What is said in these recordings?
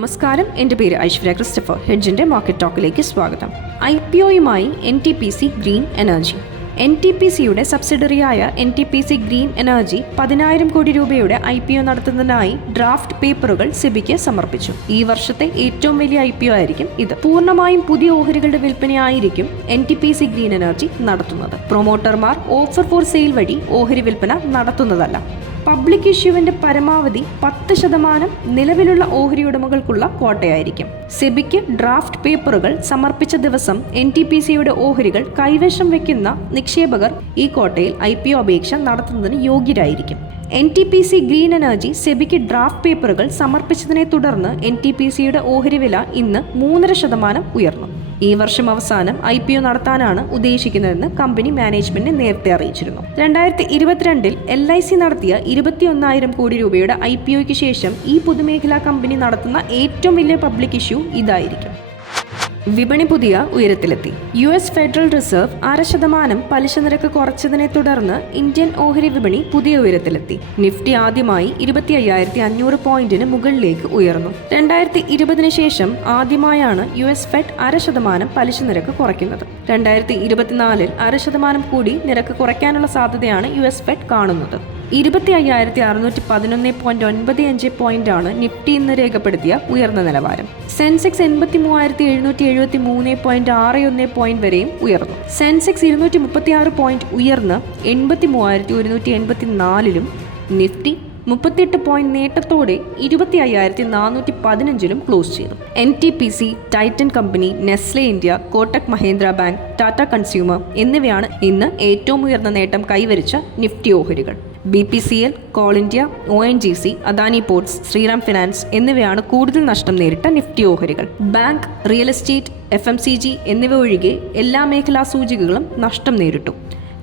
നമസ്കാരം. എന്റെ പേര് ഐശ്വര്യ ക്രിസ്റ്റഫർ. ഹെഡ്ജിന്റെ മാർക്കറ്റ് ടോക്കിലേക്ക് സ്വാഗതം. I P ഒയുമായി N T P C green energy. N T P സിയുടെ സബ്സിഡറിയായ N T P C green energy പതിനായിരം കോടി രൂപയുടെ ഐ പി ഒ നടത്തുന്നതിനായി ഡ്രാഫ്റ്റ് പേപ്പറുകൾ സെബിക്ക് സമർപ്പിച്ചു. ഈ വർഷത്തെ ഏറ്റവും വലിയ ഐ പി ഒ ആയിരിക്കും ഇത്. പൂർണമായും പുതിയ ഓഹരികളുടെ വിൽപ്പനയായിരിക്കും N T P C green energy നടത്തുന്നത്. പ്രൊമോട്ടർമാർ ഓഫർ ഫോർ സെയിൽ വഴി ഓഹരി വിൽപ്പന നടത്തുന്നതല്ല. പബ്ലിക് ഇഷ്യൂവിന്റെ പരമാവധി പത്ത് ശതമാനം നിലവിലുള്ള ഓഹരി ഉടമകൾക്കുള്ള കോട്ടയായിരിക്കും സെബിക്ക് ഡ്രാഫ്റ്റ് പേപ്പറുകൾ സമർപ്പിച്ച ദിവസം എൻ ടി പി സിയുടെ ഓഹരികൾ കൈവശം വയ്ക്കുന്ന നിക്ഷേപകർ ഈ കോട്ടയിൽ ഐ പി ഒ അപേക്ഷ നടത്തുന്നതിന് യോഗ്യരായിരിക്കും. N T P C green energy സെബിക്ക് draft പേപ്പറുകൾ സമർപ്പിച്ചതിനെ തുടർന്ന് എൻ ടി പി സിയുടെ ഓഹരി വില ഇന്ന് മൂന്നര ശതമാനം ഉയർന്നു. ഈ വർഷം അവസാനം ഐ പി ഒ നടത്താനാണ് ഉദ്ദേശിക്കുന്നതെന്ന് കമ്പനി മാനേജ്മെന്റിനെ നേരത്തെ അറിയിച്ചിരുന്നു. രണ്ടായിരത്തി ഇരുപത്തിരണ്ടിൽ എൽ ഐ സി നടത്തിയ ഇരുപത്തിയൊന്നായിരം കോടി രൂപയുടെ ഐ പി ഒയ്ക്ക് ശേഷം ഈ പൊതുമേഖലാ കമ്പനി നടത്തുന്ന ഏറ്റവും വലിയ പബ്ലിക് ഇഷ്യൂ ഇതായിരിക്കും. വിപണി പുതിയ ഉയരത്തിലെത്തി. യു എസ് ഫെഡറൽ റിസർവ് അര ശതമാനം പലിശ നിരക്ക് കുറച്ചതിനെ തുടർന്ന് ഇന്ത്യൻ ഓഹരി വിപണി പുതിയ ഉയരത്തിലെത്തി. നിഫ്റ്റി ആദ്യമായി ഇരുപത്തി അയ്യായിരത്തി അഞ്ഞൂറ് പോയിന്റിന് മുകളിലേക്ക് ഉയർന്നു. രണ്ടായിരത്തി ഇരുപതിന് ശേഷം ആദ്യമായാണ് യു എസ് ഫെഡ് അര ശതമാനം പലിശ നിരക്ക് കുറയ്ക്കുന്നത്. രണ്ടായിരത്തി ഇരുപത്തിനാലിൽ അര ശതമാനം കൂടി നിരക്ക് കുറയ്ക്കാനുള്ള സാധ്യതയാണ് യു എസ് ഫെഡ് കാണുന്നത്. ഇരുപത്തി അയ്യായിരത്തി അറുന്നൂറ്റി പതിനൊന്ന് പോയിന്റ് ഒൻപത് അഞ്ച് പോയിന്റ് ആണ് നിഫ്റ്റി ഇന്ന് രേഖപ്പെടുത്തിയ ഉയർന്ന നിലവാരം. സെൻസെക്സ് എൺപത്തി മൂവായിരത്തി എഴുന്നൂറ്റി എഴുപത്തി മൂന്ന് പോയിന്റ് ആറ് ഒന്ന് പോയിന്റ് വരെയും ഉയർന്നു. സെൻസെക്സ് ഇരുന്നൂറ്റി മുപ്പത്തി ആറ് പോയിന്റ് ഉയർന്ന് എൺപത്തി മൂവായിരത്തി ഒരുന്നൂറ്റി എൺപത്തി നാലിലും നിഫ്റ്റി മുപ്പത്തിയെട്ട് പോയിന്റ് നേട്ടത്തോടെ ഇരുപത്തി അയ്യായിരത്തി നാനൂറ്റി പതിനഞ്ചിലും ക്ലോസ് ചെയ്തു. N T P C Titan company Nestle India Kotak Mahindra bank Tata consumer എന്നിവയാണ് ഇന്ന് ഏറ്റവും ഉയർന്ന നേട്ടം കൈവരിച്ച നിഫ്റ്റി ഓഹരികൾ. B P C L Coal India O N G C Adani ports Shriram finance എന്നിവയാണ് കൂടുതൽ നഷ്ടം നേരിട്ട നിഫ്റ്റി ഓഹരികൾ. Bank real estate F M C G എന്നിവ ഒഴികെ എല്ലാ മേഖലാ സൂചികകളും നഷ്ടം നേരിട്ടു.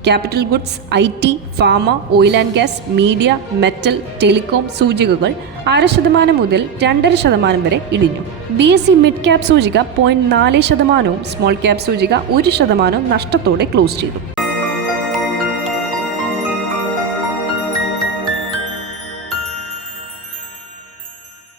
Capital goods I T pharma oil and gas media metal telecom സൂചികകൾ അര ശതമാനം മുതൽ രണ്ടര ശതമാനം വരെ ഇടിഞ്ഞു. B S E mid cap സൂചിക പോയിന്റ് നാല് ശതമാനവും സ്മോൾ ക്യാപ് സൂചിക ഒരു ശതമാനവും നഷ്ടത്തോടെ ക്ലോസ് ചെയ്തു.